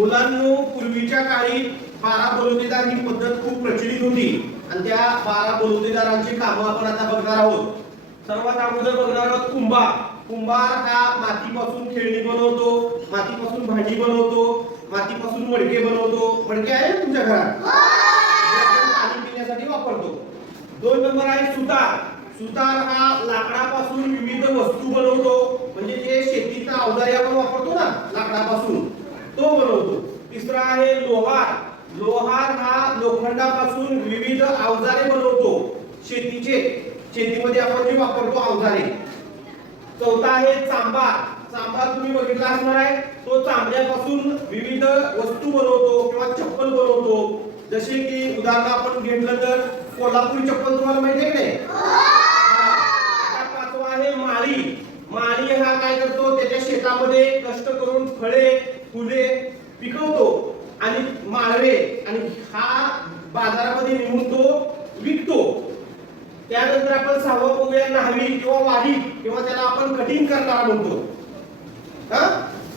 मुलांनो, पूर्वीच्या काळी 12 बलुतेदार ही पद्धत खूप प्रचलित होती आणि त्या 12 बलुतेदारांची कामं आपण आता बघणार आहोत. सर्वात अगोदर बघणार आहोत कुंभार. कुंभार हा मातीपासून खेळणी बनवतो, मातीपासून भांडी बनवतो, मातीपासून मडके बनवतो. मडके आहे ना तुमच्या घरात? पाणी पिण्यासाठी वापरतो. 2 नंबर आहे सुतार. सुतार हा लाकडापासून विविध वस्तू बनवतो, म्हणजे जे शेतीचा अवजारे आपण वापरतो ना लाकडापासून, तो बनवतो. तिसरा आहे लोहार. लोहार हा लोखंडापासून विविध अवजारे बनवतो, शेतीमध्ये आपण जे वापरतो अवजारे. चौथा आहे चांभार. चांभार तुम्ही बघितला असणार आहे, तो चांबड्यापासून विविध वस्तू बनवतो किंवा चप्पल बनवतो. जसे की उदाहरण आपण घेतलं तर कोल्हापुरी चप्पल तुम्हाला माहिती आहे की नाही? पाचवा आहे माळी. माळी हा काय करतो, त्याच्या शेतामध्ये कष्ट करून फळे फुले पिकवतो आणि माळवे, आणि हा बाजारामध्ये नेऊन तो विकतो. त्यानंतर आपण 6वं बघूया न्हावी किंवा वाढी, किंवा त्याला आपण कटिंग करणारा म्हणतो.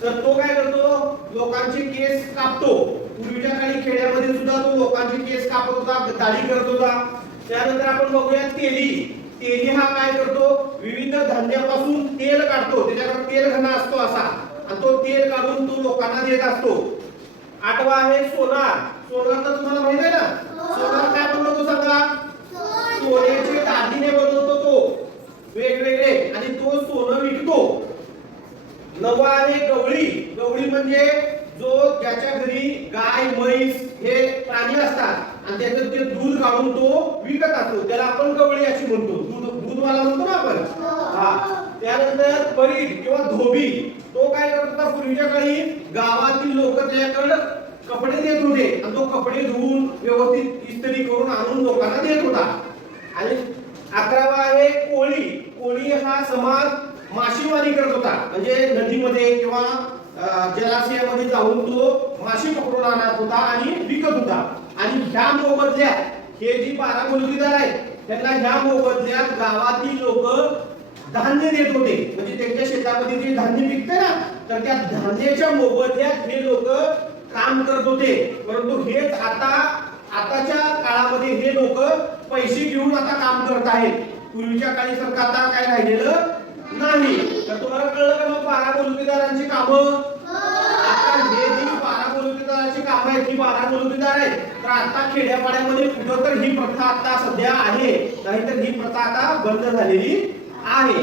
तर तो काय करतो, लोकांचे केस कापतो. पूर्वीच्या काळी खेड्यामध्ये सुद्धा तो लोकांचे केस कापत होता, दाढी करत होता. त्यानंतर आपण बघूया तेली. तेली हा काय करतो, विविध धान्यापासून तेल काढतो, त्याच्याकडे तेल घन असतो असा, आणि तो तेल काढून तो लोकांना देत असतो. 8वा आहे सोनार. सोनार तर तुम्हाला माहित आहे ना? सोनार काय बनवतो सांगा? सोन्याचे दागिने बनवतो तो वेगवेगळे, आणि तो सोनं विकतो. 9वा आहे गवळी. गवळी म्हणजे ज्याच्या घरी गाय म्हैस हे प्राणी असतात आणि त्याचं ते दूध काढून तो विकत असतो, त्याला आपण गवळी अशी म्हणतो. दूधवाला म्हणतो ना आपण. त्यानंतर परीट किंवा धोबी. तो काय करत होता, पूर्वीच्या काळी गावातील लोक त्याच्याकडे कपडे देत होते आणि तो कपडे धुवून व्यवस्थित इस्त्री करून आणून लोकांना देत होता. आणि 11वा आहे कोळी. कोळी हा समाज मासेमारी करत होता, म्हणजे नदीमध्ये किंवा जलाशयामध्ये जाऊन तो मासे पकडून आणत होता आणि विकत होता. आणि ह्या मोबदल्यात हे जी 12 बलुतेदार आहेत, त्यांना ह्या मोबदल्यात गावातील लोक धान्य देत होते. म्हणजे त्यांच्या शेतामध्ये जे धान्य पिकते ना, तर त्या धान्याच्या मोबदल्यात हे लोक काम करत होते. परंतु हेच आताच्या काळामध्ये हे लोक पैसे घेऊन आता काम करत आहेत. पूर्वीच्या काळी सारखं आता काय राहिलेलं नाही. तर तुम्हाला कळलं का मग 12 बलुतेदारांची कामं? आता हे जी 12 बलुतेदारांची कामं आहेत, ही 12 बलुतेदार आहेत. तर आता खेड्यापाड्यामध्ये कुठं तर ही प्रथा आता सध्या आहे, नाहीतर ही प्रथा आता बंद झालेली आहे.